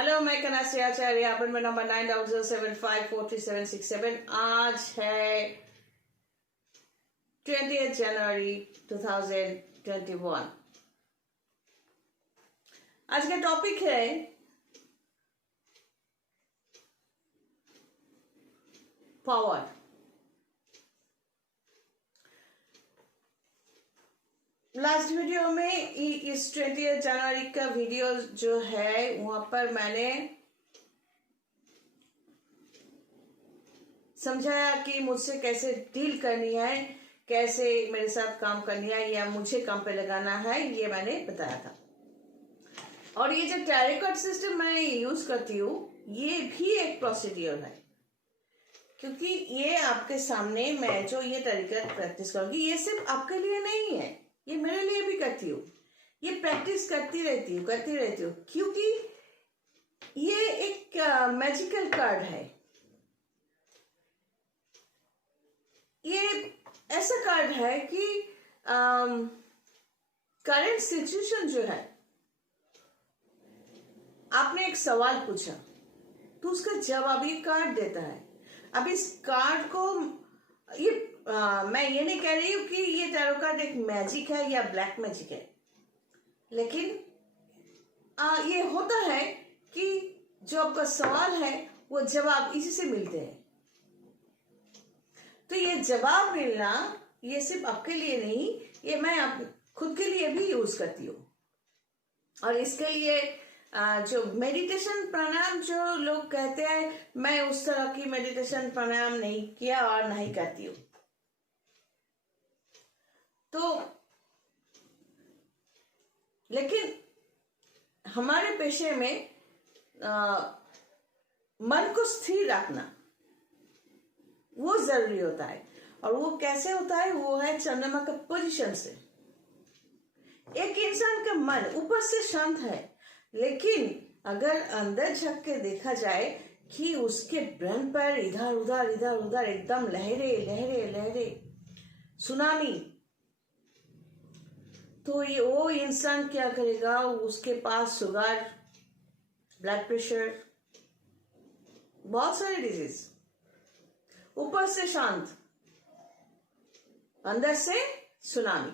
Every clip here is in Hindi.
हेलो, मैं कनासी आचार्य, अपॉइंटमेंट नंबर 9075436767। आज है 20th जनवरी 2021। आज का टॉपिक है पावर। लास्ट वीडियो में इस 20th जनवरी का वीडियो जो है वहां पर मैंने समझाया कि मुझसे कैसे डील करनी है, कैसे मेरे साथ काम करनी है या मुझे काम पे लगाना है, ये मैंने बताया था। और ये जो टैरो कार्ड सिस्टम मैं यूज करती हूँ ये भी एक प्रोसीड्योर है, क्योंकि ये आपके सामने मैं जो ये तरीका प्रैक्टिस करूंगी ये सिर्फ आपके लिए नहीं है, ये मेरे लिए भी करती हूँ। ये प्रैक्टिस करती रहती हूँ क्योंकि ये एक मैजिकल कार्ड है। ये ऐसा कार्ड है कि करंट सिचुएशन जो है, आपने एक सवाल पूछा तो उसका जवाब ये कार्ड देता है। अब इस कार्ड को ये मैं ये नहीं कह रही हूं कि ये टैरो कार्ड एक मैजिक है या ब्लैक मैजिक है, लेकिन ये होता है कि जो आपका सवाल है वो जवाब इसी से मिलते हैं। तो ये जवाब मिलना ये सिर्फ आपके लिए नहीं, ये मैं खुद के लिए भी यूज करती हूँ। और इसके लिए जो मेडिटेशन प्राणायाम जो लोग कहते हैं, मैं उस तरह की मेडिटेशन प्राणायाम नहीं किया और नहीं करती हूँ। तो लेकिन हमारे पेशे में मन को स्थिर रखना वो जरूरी होता है। और वो कैसे होता है? वो है चंद्रमा का पोजीशन से। एक इंसान का मन ऊपर से शांत है, लेकिन अगर अंदर झक के देखा जाए कि उसके ब्रेन पर इधर उधर एकदम लहरे सुनामी, तो ये वो इंसान क्या करेगा? उसके पास शुगर, ब्लड प्रेशर, बहुत सारे डिजीज। ऊपर से शांत, अंदर से सुनामी।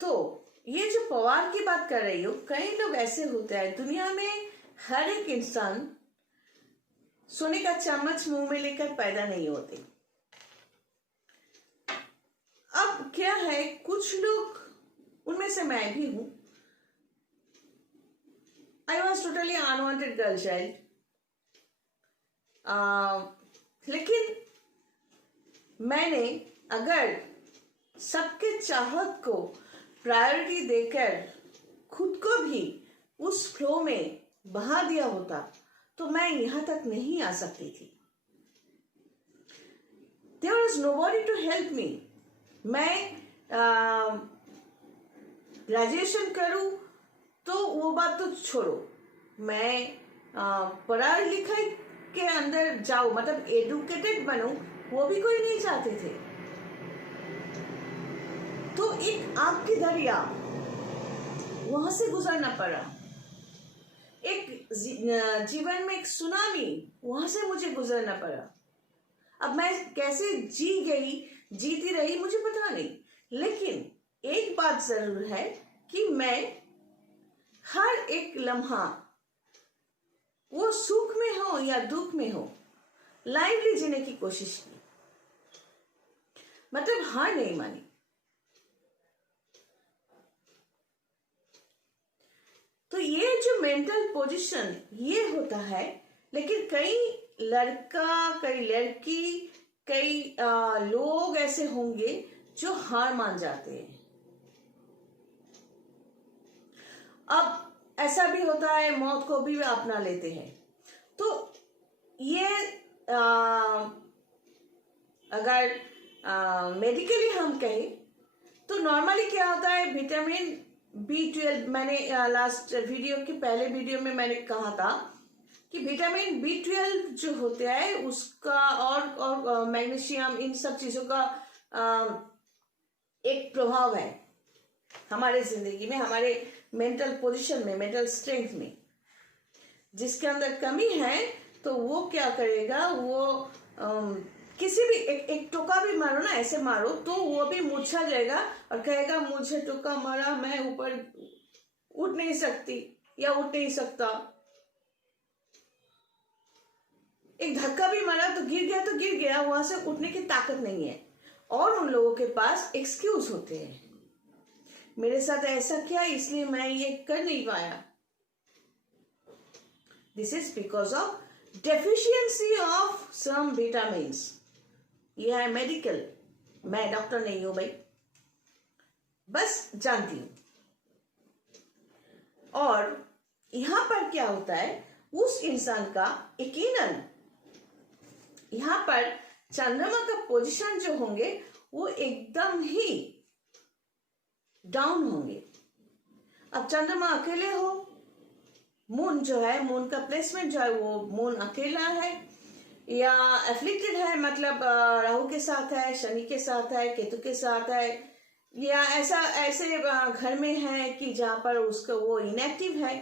तो ये जो पवार की बात कर रही हूं, कई लोग ऐसे होते हैं दुनिया में, हर एक इंसान सोने का चम्मच मुंह में लेकर पैदा नहीं होते। अब क्या है, कुछ लोग, उनमें से मैं भी हूं, I was totally unwanted girl child. लेकिन मैंने अगर सबके चाहत को प्रायोरिटी देकर खुद को भी उस फ्लो में बहा दिया होता तो मैं यहां तक नहीं आ सकती थी। There was nobody to help me। मैं ग्रेजुएशन करूं तो वो बात तो छोड़ो, मैं पढ़ाई लिखाई के अंदर जाऊं, मतलब एडुकेटेड बनूं, वो भी कोई नहीं चाहते थे। तो एक आग की दरिया, वहां से गुजरना पड़ा। एक जीवन में एक सुनामी, वहां से मुझे गुजरना पड़ा। अब मैं कैसे जीती रही मुझे पता नहीं, लेकिन एक बात जरूर है कि मैं हर एक लम्हा, वो सुख में हो या दुख में हो, लाइवली जीने की कोशिश की, मतलब हार नहीं मानी। तो ये जो मेंटल पोजीशन ये होता है, लेकिन कई लड़का, कई लड़की, कई लोग ऐसे होंगे जो हार मान जाते हैं। अब ऐसा भी होता है, मौत को भी अपना लेते हैं। तो ये अगर मेडिकली हम कहें तो नॉर्मली क्या होता है, विटामिन B12, मैंने लास्ट वीडियो के पहले वीडियो में मैंने कहा था कि विटामिन B12 जो होते हैं उसका और मैग्नीशियम, इन सब चीजों का एक प्रभाव है हमारे जिंदगी में, हमारे मेंटल पोजीशन में, मेंटल स्ट्रेंथ में। जिसके अंदर कमी है तो वो क्या करेगा, वो किसी भी एक टोका भी मारो ना, ऐसे मारो तो वो भी मूर्छा जाएगा और कहेगा मुझे टोका मारा, मैं ऊपर उठ नहीं सकती या उठ नहीं सकता। एक धक्का भी मारा तो गिर गया, वहां से उठने की ताकत नहीं है। और उन लोगों के पास एक्सक्यूज होते हैं, मेरे साथ ऐसा क्या इसलिए मैं ये कर नहीं पाया। This is because of deficiency of some vitamins. ये है मेडिकल, मैं डॉक्टर नहीं हूं भाई, बस जानती हूं। और यहां पर क्या होता है, उस इंसान का यकीनन यहां पर चंद्रमा का पोजीशन जो होंगे वो एकदम ही डाउन होंगे। अब चंद्रमा अकेले हो, मून जो है, मून का प्लेसमेंट जो है वो मून अकेला है या एफ्लिक्टेड है, मतलब राहु के साथ है, शनि के साथ है, केतु के साथ है, या ऐसे घर में है कि जहां पर उसका वो इनएक्टिव है।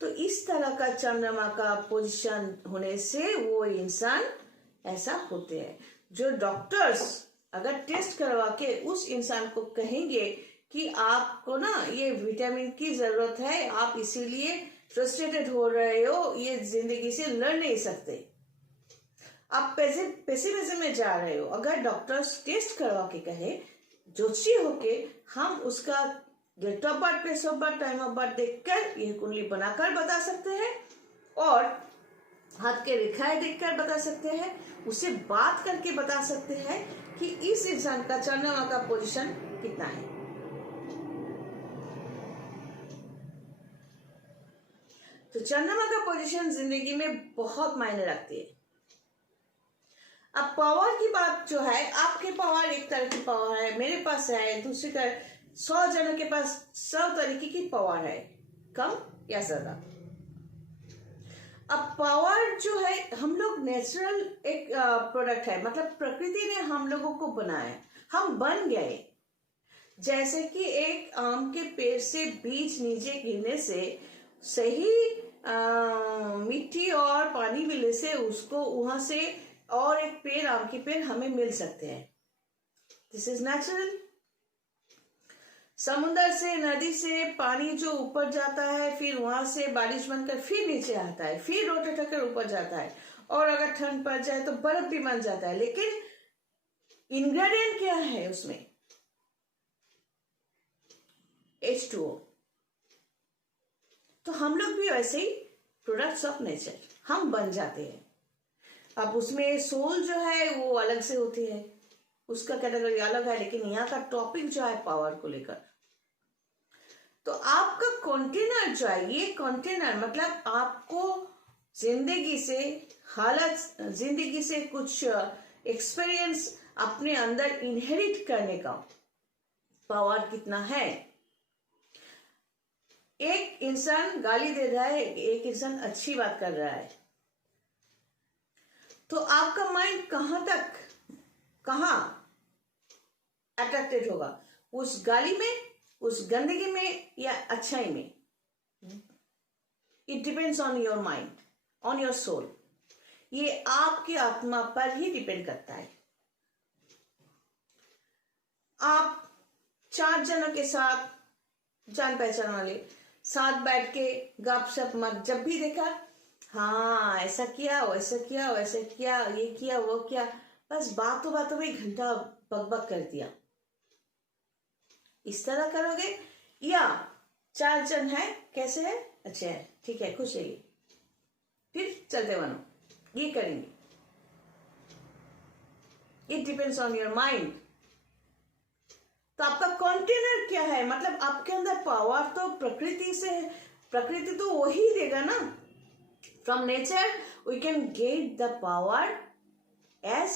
तो इस तरह का चंद्रमा का पोजीशन होने से वो इंसान ऐसा होते हैं। जो डॉक्टर्स अगर टेस्ट करवा के उस इंसान को कहेंगे कि आपको ना ये विटामिन की जरूरत है, आप इसीलिए फ्रस्ट्रेटेड हो रहे हो, ये जिंदगी से लड़ नहीं सकते, आप पैसे में जा रहे हो, अगर डॉक्टर्स टेस्ट करवा के कहे, ज्योतिषी होके हम उसका date of birth, place of birth, time of birth देखकर यह कुंडली बनाकर बता सकते हैं और हाथ के रेखाएं देखकर बता सकते हैं, उससे बात करके बता सकते हैं कि इस इंसान का चंद्रमा का पोजीशन कितना है। तो चंद्रमा का पोजीशन जिंदगी में बहुत मायने रखती है। अब पावर की बात जो है, आपके पावर एक तरह की पावर है, मेरे पास है दूसरी तरह, 100 जनों के पास 100 तरीके की पावर है, कम या ज्यादा। अब पावर जो है, हम लोग नेचुरल एक प्रोडक्ट है, मतलब प्रकृति ने हम लोगों को बनाया, हम बन गए। जैसे कि एक आम के पेड़ से बीज नीचे गिरने से सही मिट्टी और पानी मिलने से उसको वहां से और एक पेड़, आम के पेड़ हमें मिल सकते हैं। This is natural. समुद्र से, नदी से पानी जो ऊपर जाता है, फिर वहां से बारिश बनकर फिर नीचे आता है, फिर रोटेट होकर ऊपर जाता है, और अगर ठंड पड़ जाए तो बर्फ भी बन जाता है। लेकिन इंग्रेडिएंट क्या है उसमें? H2O। तो हम लोग भी वैसे ही प्रोडक्ट्स ऑफ नेचर, हम बन जाते हैं। अब उसमें सोल जो है वो अलग से होती है, उसका कैटेगरी अलग है, लेकिन यहाँ का टॉपिक जो है पावर को लेकर। तो आपका कंटेनर जो है, ये कंटेनर मतलब आपको जिंदगी से हालत, जिंदगी से कुछ एक्सपीरियंस अपने अंदर इनहेरिट करने का पावर कितना है। एक इंसान गाली दे रहा है, एक इंसान अच्छी बात कर रहा है, तो आपका माइंड कहां अट्रैक्टेड होगा? उस गाली में, उस गंदगी में, या अच्छाई में? It depends on your mind, on your soul. ये आपकी आत्मा पर ही डिपेंड करता है। आप 4 जनों के साथ, जान पहचान वाले साथ बैठ के गपशप मत, जब भी देखा हाँ ऐसा किया, वैसा किया, वैसे किया, ये किया, वो किया, बस बातों बातों में घंटा बकबक कर दिया, इस तरह करोगे? या 4 जन है, कैसे है, अच्छे है, ठीक है, खुश रहिए, फिर चलते बनो, ये करेंगे। It depends on your mind. तो आपका कंटेनर क्या है, मतलब आपके अंदर पावर तो प्रकृति से है, प्रकृति तो वही देगा ना। From nature we can get the power as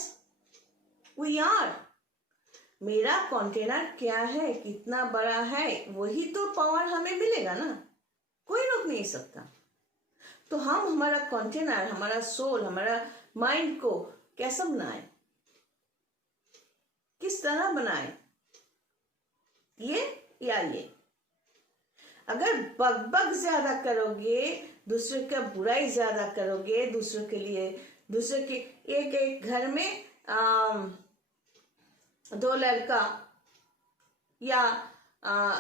we are. मेरा कंटेनर क्या है, कितना बड़ा है, वही तो पावर हमें मिलेगा ना, कोई रोक नहीं सकता। तो हम हमारा कंटेनर, हमारा सोल, हमारा माइंड को कैसा बनाए, किस तरह बनाए, ये या ये? अगर बकबक ज्यादा करोगे, दूसरे का बुराई ज्यादा करोगे, दूसरों के लिए, दूसरे के एक घर में दो लड़का या